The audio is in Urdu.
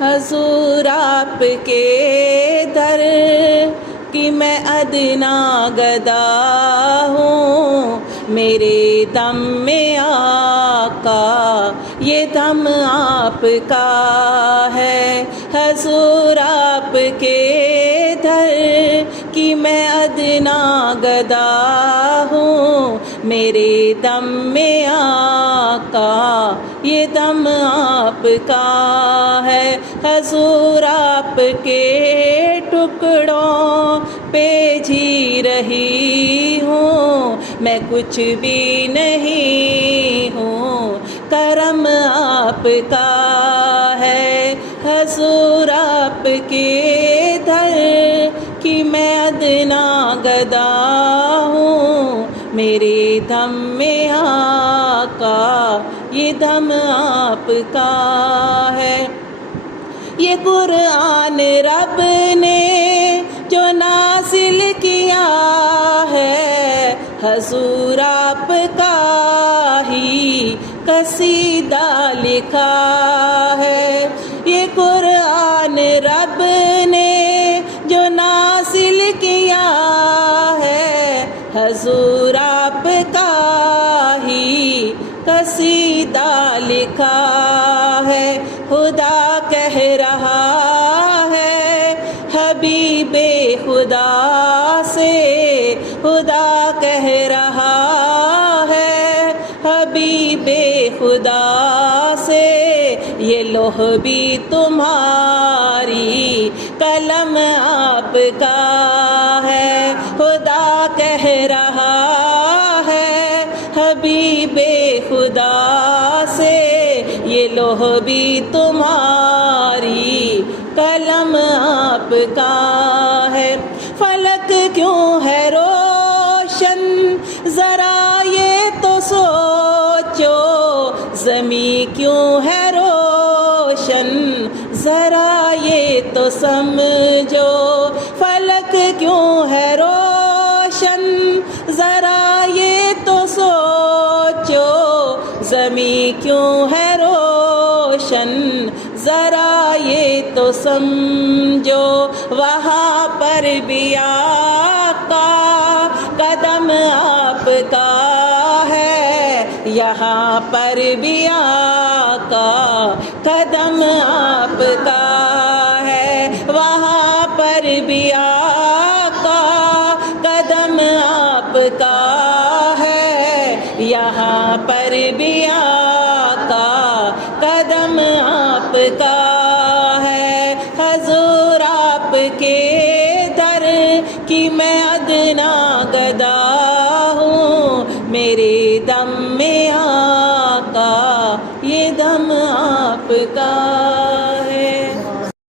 حضور آپ کے در کی میں ادنا گدا ہوں، میرے دم میں آقا یہ دم آپ کا ہے۔ حضور آپ کے در کی میں ادنا گدا ہوں، میرے دم میں آقا یہ دم آپ کا ہے۔ حضور آپ کے ٹکڑوں پہ جی رہی ہوں، میں کچھ بھی نہیں ہوں، کرم آپ کا ہے۔ حضور آپ کے در کی میں ادنا گدا ہوں، میرے دم میں آقا یہ دم آپ کا ہے۔ یہ قرآن رب نے جو نازل کیا ہے، حضور آپ کا ہی قصیدہ لکھا ہے۔ یہ قرآن رب نے جو نازل کیا ہے، حضور آپ کا ہی قصیدہ لکھا ہے۔ خدا کہہ رہا ہے حبیب خدا سے، خدا کہہ رہا ہے حبیب خدا سے، یہ لوح بھی تمہاری قلم آپ کا ہے۔ خدا کہہ رہا ہے حبیب خدا سے، یہ لوح بھی تمہاری قلم آپ کا ہے۔ فلک کیوں ہے روشن ذرا یہ تو سوچو، زمین کیوں ہے روشن ذرا یہ تو سمجھو، فلک کیوں ہے روشن ذرا یہ تو سوچو، زمین کیوں ہے روشن ذرا یہ تو سمجھو، وہاں پر بھی آقا قدم آپ کا ہے، یہاں پر بھی آقا قدم آپ کا ہے، وہاں پر بھی آقا قدم آپ کا ہے، یہاں پر بھی آقا قدم آپ کا ہے۔ حضور آپ کے در کی میں ادنا گدا ہوں، میرے دم میں آقا یہ دم آپ کا